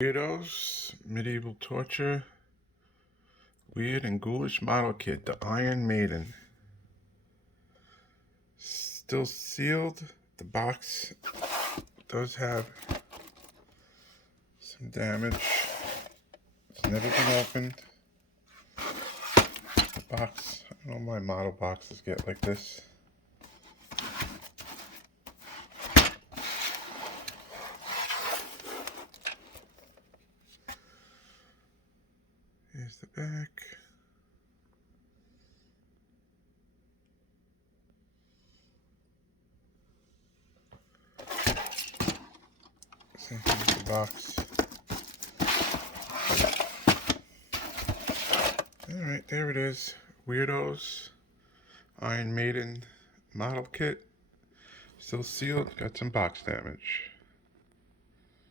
WEIRD-OHS Medieval Torture Weird and Ghoulish Model Kit, the Iron Maiden. Still sealed. The box does have some damage. It's never been opened. The box, I don't know why model boxes get like this. Here's the back. So here's the box. Alright, there it is. WEIRD-OHS Iron Maiden model kit. Still sealed, got some box damage.